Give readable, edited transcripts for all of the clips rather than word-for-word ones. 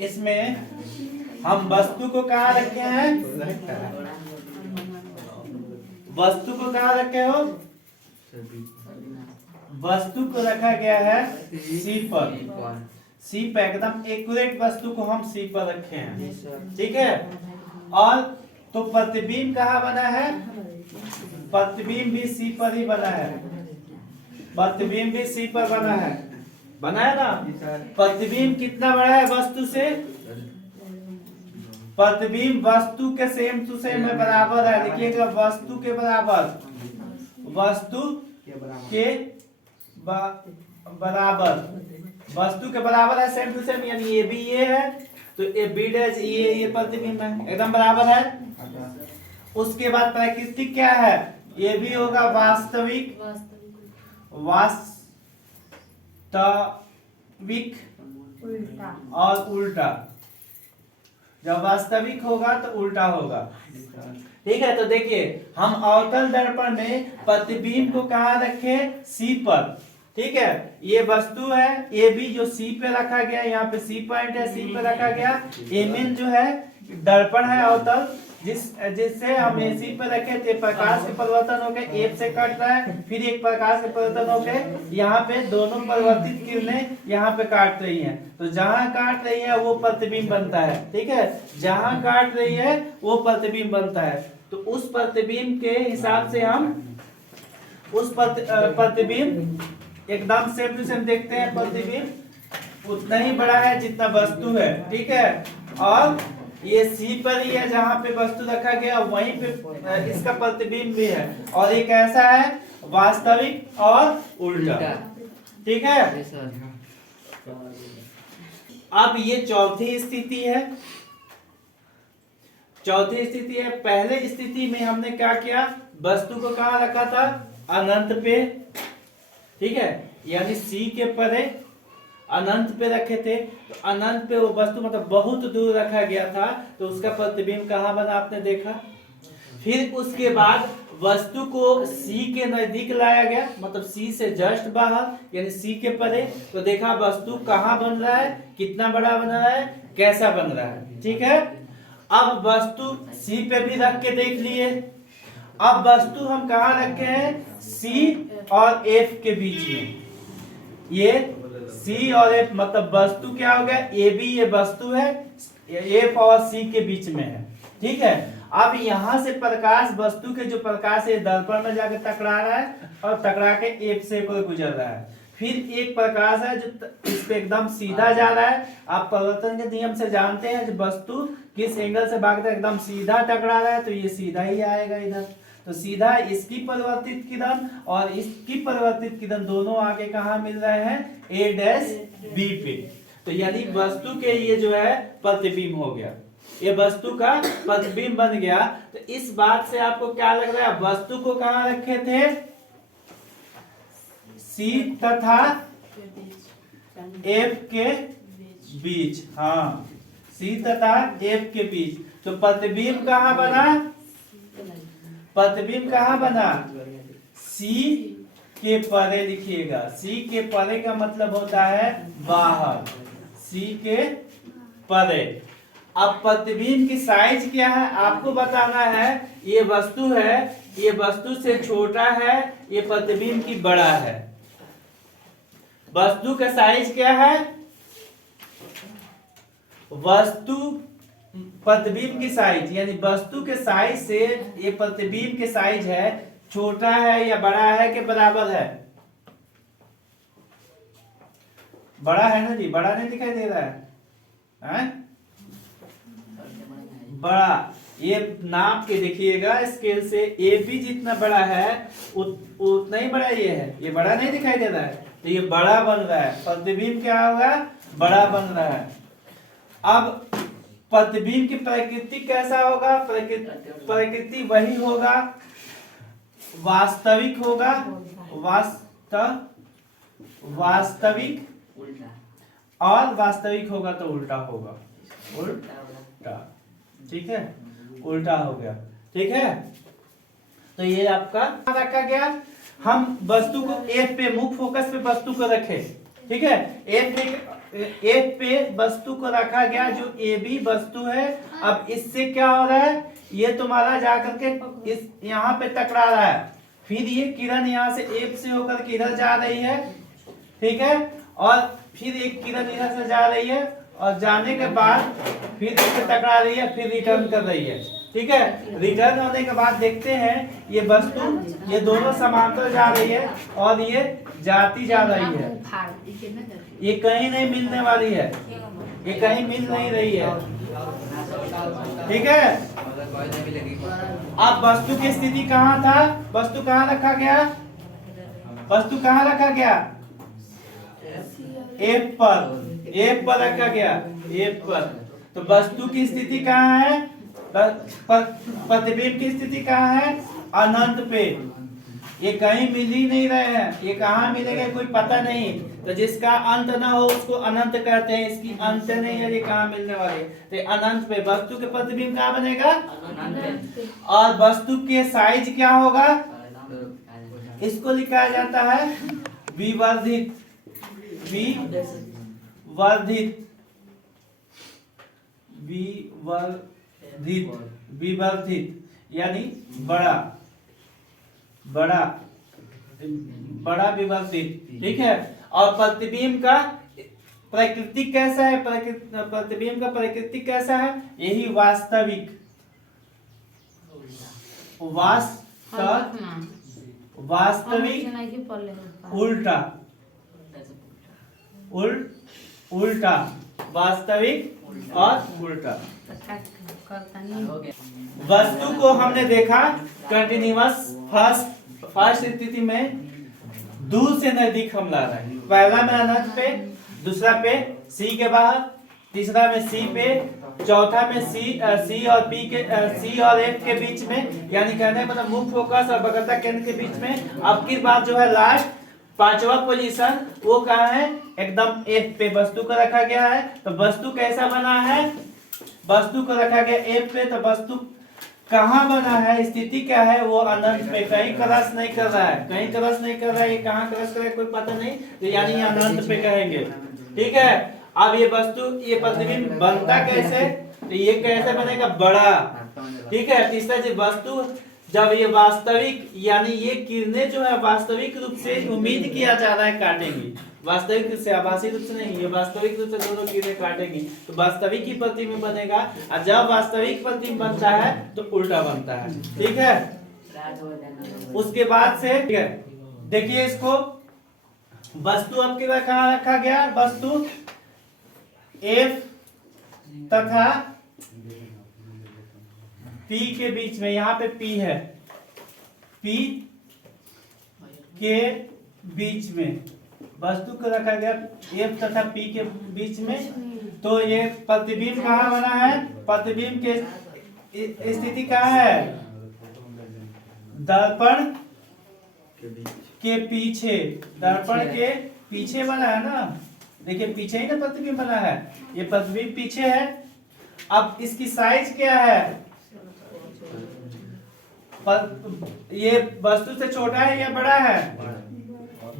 इसमें हम वस्तु को कहाँ रखे हैं? वस्तु को कहाँ रखे हो? वस्तु को रखा गया है सी पर। सी पर एकदम एक्यूरेट वस्तु को हम सी पर रखे हैं, ठीक है। और तो प्रतिबिंब कहाँ बना है? प्रतिबिंब भी सी पर ही बना है। प्रतिबिंब भी सी पर बना है ना। प्रतिबिंब कितना बड़ा है वस्तु से? प्रतिबिंब वस्तु के सेम टू सेम में बराबर है। देखिएगा, वस्तु के बराबर, वस्तु के बराबर, वस्तु के बराबर है, सेम टू सेम। यानी ये भी ये है तो ये बी डैश ये प्रतिबिंब है, एकदम बराबर है। उसके बाद प्राकृतिक क्या है? ये भी होगा वास्तविक, वास्तविक और उल्टा। जब वास्तविक होगा तो उल्टा होगा, ठीक है। तो देखिए, हम अवतल दर्पण में प्रतिबिंब को कहाँ रखे? सी पर, ठीक है। ये वस्तु है, ये भी जो सी पे रखा गया, यहाँ पे सी पॉइंट है, सी पे रखा गया। एमिन जो है दर्पण है अवतल, जिससे हम सी पे रखे थे। प्रकाश के परिवर्तन होके एफ से कट रहा है, फिर एक प्रकाश के परिवर्तन होके यहाँ पे दोनों परिवर्तित किरणें यहाँ पे काट रही हैं। तो जहां काट रही है वो प्रतिबिंब बनता है, ठीक है। जहां काट रही है वो प्रतिबिंब बनता है। तो उस प्रतिबिंब के हिसाब से हम उस प्रतिबिंब एकदम सेम टू सेम देखते हैं। प्रतिबिंब उतना ही बड़ा है जितना वस्तु है, ठीक है। और ये सी पर ही है जहां पे वस्तु रखा गया, वहीं पे इसका प्रतिबिंब भी है। और एक ऐसा है वास्तविक और उल्टा, ठीक है। अब ये चौथी स्थिति है। चौथी स्थिति है। पहले स्थिति में हमने क्या किया? वस्तु को कहाँ रखा था? अनंत पे, ठीक है। यानी सी के परे अनंत पे रखे थे। तो अनंत पे वो वस्तु मतलब बहुत दूर रखा गया था, तो उसका प्रतिबिंब कहाँ बना आपने देखा। फिर उसके बाद वस्तु को सी के नजदीक लाया गया, मतलब सी से जस्ट बाहर, यानी सी के परे। तो देखा वस्तु कहाँ बन रहा है, कितना बड़ा बन रहा है, कैसा बन रहा है, ठीक है। अब वस्तु सी पे भी रख के देख लिए। अब वस्तु हम कहाँ रखे हैं? सी और एफ के बीच में। ये सी और एफ मतलब वस्तु क्या हो गया? ए बी ये वस्तु है, एफ और सी के बीच में है, ठीक है। अब यहां से प्रकाश, वस्तु के जो प्रकाश है दर्पण में जाकर टकरा रहा है और टकरा के एफ से गुजर रहा है। फिर एक प्रकाश है जो इस पे एकदम सीधा जा रहा है। आप परिवर्तन के नियम से जानते हैं जब वस्तु किस एंगल से भागता है, एकदम सीधा टकरा रहा है तो ये सीधा ही आएगा इधर। तो सीधा इसकी परिवर्तित किरण और इसकी परिवर्तित किरण दोनों आगे कहाँ मिल रहे हैं? ए डैश बी पे। तो यानी वस्तु के ये जो है प्रतिबिंब हो गया, ये वस्तु का प्रतिबिंब बन गया। तो इस बात से आपको क्या लग रहा है? वस्तु को कहाँ रखे थे? सी तथा एफ के बीच। हाँ, सी तथा एफ के बीच। तो प्रतिबिंब कहाँ बना? प्रतिबिंब कहाँ बना? सी के परे लिखिएगा। सी के परे का मतलब होता है बाहर, सी के परे। अब प्रतिबिंब की साइज क्या है आपको बताना है। ये वस्तु है, ये वस्तु से छोटा है, ये प्रतिबिंब की बड़ा है। वस्तु का साइज क्या है? वस्तु प्रतिबिंब की साइज, यानी वस्तु के साइज से ये प्रतिबिंब के साइज है, छोटा है या बड़ा है कि बराबर है? बड़ा है ना जी, बड़ा नहीं दिखाई दे रहा है? बड़ा। ये नाप के देखिएगा स्केल से, ए बी जितना बड़ा है उतना ही बड़ा ये है। ये बड़ा नहीं दिखाई दे रहा है, तो ये बड़ा बन रहा है। प्रतिबिंब क्या होगा? बड़ा बन रहा है। अब प्रतिबिंब की प्रकृति कैसा होगा? प्रकृति वही होगा, वास्तविक होगा, वास्तविक और वास्तविक होगा तो उल्टा होगा, उल्टा, ठीक है। उल्टा हो गया, ठीक है। तो ये आपका रखा गया। हम वस्तु को एफ पे, मुख्य फोकस पे वस्तु को रखे, ठीक है। एफ एफ पे वस्तु को रखा गया जो ए बी वस्तु है। अब इससे क्या हो रहा है, ये तुम्हारा जाकर के इस यहाँ पे टकरा रहा है, फिर ये किरण यहाँ से एफ से होकर के इधर जा रही है, ठीक है, और फिर एक किरण इधर से जा रही है और जाने के बाद फिर इससे टकरा रही है, फिर रिटर्न कर रही है, ठीक है। रिटर्न होने के बाद देखते हैं ये वस्तु, ये दोनों समांतर जा रही है और ये जाती जा रही है, ये कहीं नहीं मिलने वाली है, ये कहीं मिल नहीं रही है, ठीक है। अब वस्तु की स्थिति कहाँ था, वस्तु कहाँ रखा गया, वस्तु कहाँ रखा गया, एफ पर रखा गया, एफ पर। तो वस्तु की स्थिति कहाँ है, प्रतिबिंब की स्थिति कहाँ है, अनंत पे। ये कहीं मिल ही नहीं रहे हैं, ये कहाँ मिलेंगे कोई पता नहीं। तो जिसका अंत ना हो उसको अनंत कहते हैं, इसकी अंत नहीं है, ये कहाँ मिलने वाले। तो अनंत पे वस्तु के प्रतिबिंब कहाँ बनेगा, और वस्तु के साइज क्या होगा, इसको लिखा जाता है विवर्धित, विवर्धित यानी बड़ा विवर्धित, ठीक है। और प्रतिबिंब का प्राकृतिक कैसा है, प्रतिबिंब का प्राकृतिक कैसा है, यही वास्तविक, उल्टा वास्तविक और उल्टा। वस्तु को हमने देखा कंटिन्यूअस फर्स्ट स्थिति में दूर से नजदीक हम ला रहे हैं, पहला में अनंत पे, दूसरा पे सी के बाहर, तीसरा में सी पे, चौथा में सी और बी के सी और एफ के बीच में, यानी कहने मतलब मुख्य फोकस और वक्रता केंद्र के बीच में। अब की बात जो है लास्ट पांचवा पोजीशन वो कहाँ है, एकदम एफ पे वस्तु को रखा गया है। तो वस्तु कैसा बना है, वस्तु को रखा गया एफ पे, तो वस्तु कहाँ बना है, स्थिति क्या है, वो अनंत पे, कहीं क्रॉस नहीं कर रहा है, कहीं क्रॉस नहीं कर रहा है, ये कहाँ क्रॉस कर रहा है कोई पता नहीं, तो यानी ये अनंत पे कहेंगे, ठीक है। अब ये वस्तु, ये प्रतिबिंब बनता कैसे, तो ये कैसे बनेगा, बड़ा, ठीक है। तीसरा जो वस्तु जब ये वास्तविक, यानी ये किरणें जो है वास्तविक रूप से उम्मीद किया जा रहा है काटेंगी, वास्तविक रूप से, आभासी रूप से नहीं, ये वास्तविक रूप से दोनों किरणें काटेंगी, तो वास्तविक ही प्रतिबिंब बनेगा। और जब वास्तविक प्रतिबिंब बनता है तो उल्टा बनता है, ठीक है। उसके बाद से ठीक है, देखिए इसको, वस्तु अब किधर कहाँ रखा गया, वस्तु एफ तथा P के बीच में, यहाँ पे P है, P के बीच में वस्तु को रखा गया F तथा P के बीच में। तो ये प्रतिबिंब कहाँ बना है, प्रतिबिंब के स्थिति कहाँ है, दर्पण के पीछे, दर्पण के पीछे बना है ना, देखिए पीछे ही ना प्रतिबिंब बना है, ये प्रतिबिंब पीछे है। अब इसकी साइज क्या है, ये वस्तु से छोटा है या बड़ा है,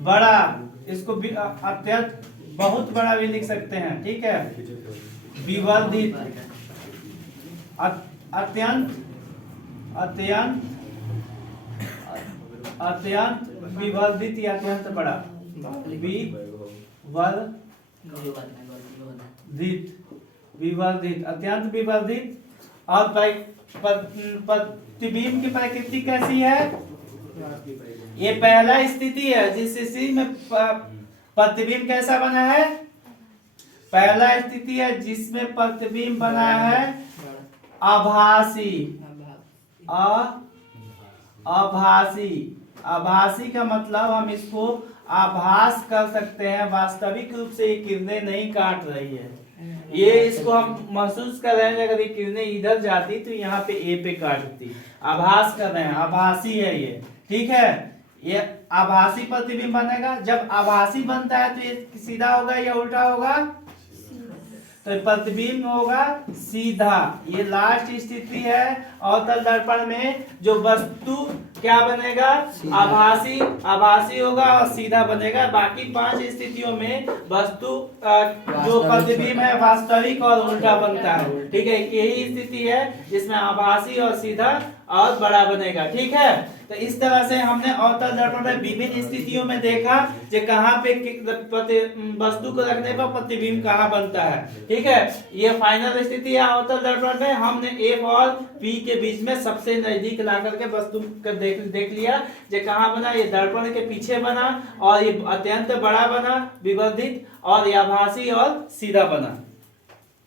बड़ा, इसको अत्यंत बहुत बड़ा भी लिख सकते हैं, ठीक है। विवर्धित, अत्यंत विवर्धित या अत्यंत बड़ा, विवर्धित, अत्यंत विवर्धित। और प्रतिबिंब की प्रकृति कैसी है, ये पहला स्थिति है जिस स्थिति में प्रतिबिंब कैसा बना है, पहला स्थिति है जिसमें प्रतिबिंब बना है आभासी, आभासी का मतलब हम इसको आभास कर सकते हैं, वास्तविक रूप से ये किरणें नहीं काट रही है, ये इसको हम महसूस कर रहे हैं, अगर ये किरणें इधर जाती तो यहाँ पे ए पे काटती, आभास कर रहे हैं, आभासी है ये, ठीक है। ये आभासी प्रतिबिंब बनेगा। जब आभासी बनता है तो ये सीधा होगा या उल्टा होगा, तो प्रतिबिंब होगा सीधा, ये लास्ट स्थिति है अवतल दर्पण में। जो वस्तु क्या बनेगा, आभासी, आभासी होगा और सीधा बनेगा। बाकी 5 स्थितियों में वस्तु जो प्रतिबिंब है वास्तविक और उल्टा बनता है। ठीक है, यही स्थिति है जिसमें आभासी और सीधा और बड़ा बनेगा। ठीक है, तो इस तरह से हमने अवतल दर्पण में विभिन्न स्थितियों में देखा कि कहाँ पे वस्तु को रखने पर प्रतिबिंब कहाँ बनता है। ठीक है, ये फाइनल स्थिति है अवतल दर्पण में। हमने F और P के बीच में सबसे नजदीक ला करके वस्तु को देख लिया कि कहाँ बना, ये दर्पण के पीछे बना और ये अत्यंत बड़ा बना विवर्धित, और ये आभासी और सीधा बना।